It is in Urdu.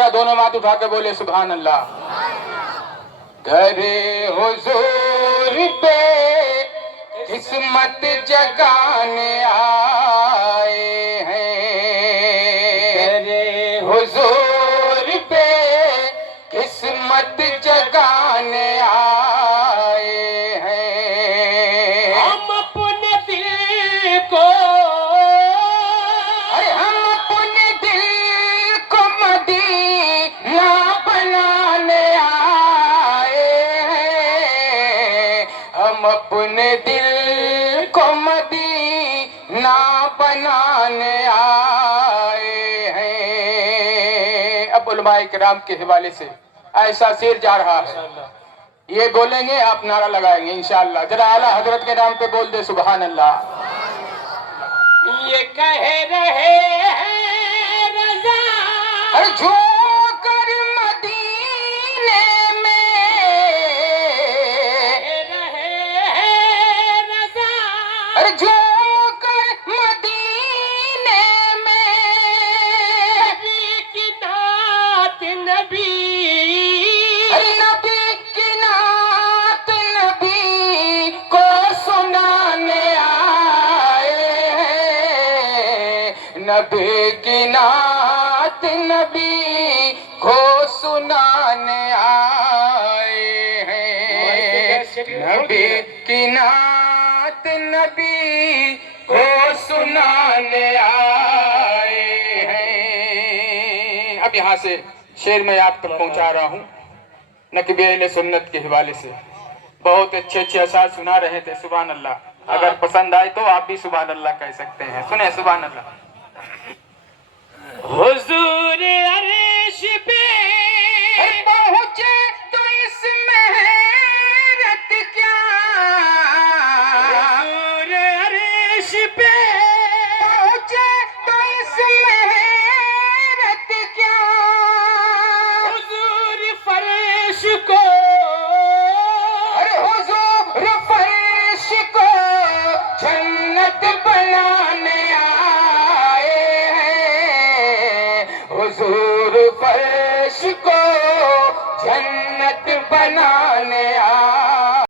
ذرا دونوں ہاتھ اٹھا کے بولے سبحان اللہ. گھر حضور پہ قسمت جگانے آئے ہیں. گھر حضور پہ قسمت جگانے آئے ہیں. ہم اپنے دل کو ہم اپنے دل کو مدینہ بنانے آئے ہیں. ہم اپنے دل کو مدینہ بنانے آئے ہیں. اب علماء کرام کے حوالے سے ایسا شعر جا رہا ہے, یہ بولیں گے آپ نعرہ لگائیں گے انشاءاللہ. ذرا اعلیٰ حضرت کے نام پہ بول دے سبحان اللہ. یہ کہہ رہے ہیں رضا ارے جھوم کر مدینے میں, کہہ رہے ہیں رضا ارے جھوم کر مدینے میں, نبی کی نعت نبی ارے نبی کی نعت نبی کو سنانے آئے ہیں. نبی کی نعت نبی کو سنانے آئے ہیں. نبی کی نعت نبی کو سنانے آئے ہیں. اب یہاں سے شعر میں آپ تک پہنچا رہا ہوں نقب اہل سنت کے حوالے سے. بہت اچھے اچھے اشعار سنا رہے تھے سبحان اللہ. اگر پسند آئے تو آپ بھی سبحان اللہ کہہ سکتے ہیں. سنیں سبحان اللہ. حضور عرش پہ